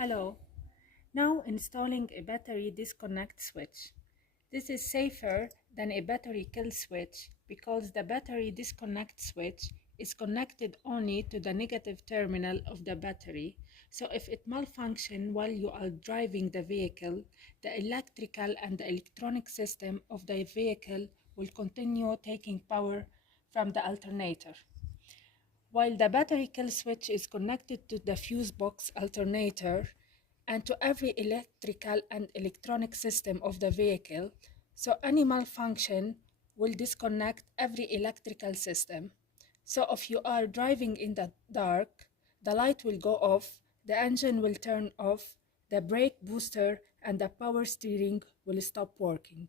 Hello. Now installing a battery disconnect switch. This is safer than a battery kill switch because the battery disconnect switch is connected only to the negative terminal of the battery. So if it malfunctions while you are driving the vehicle, the electrical and the electronic system of the vehicle will continue taking power from the alternator. While the battery kill switch is connected to the fuse box alternator and to every electrical and electronic system of the vehicle, so any malfunction will disconnect every electrical system. So if you are driving in the dark, the light will go off, the engine will turn off, the brake booster and the power steering will stop working.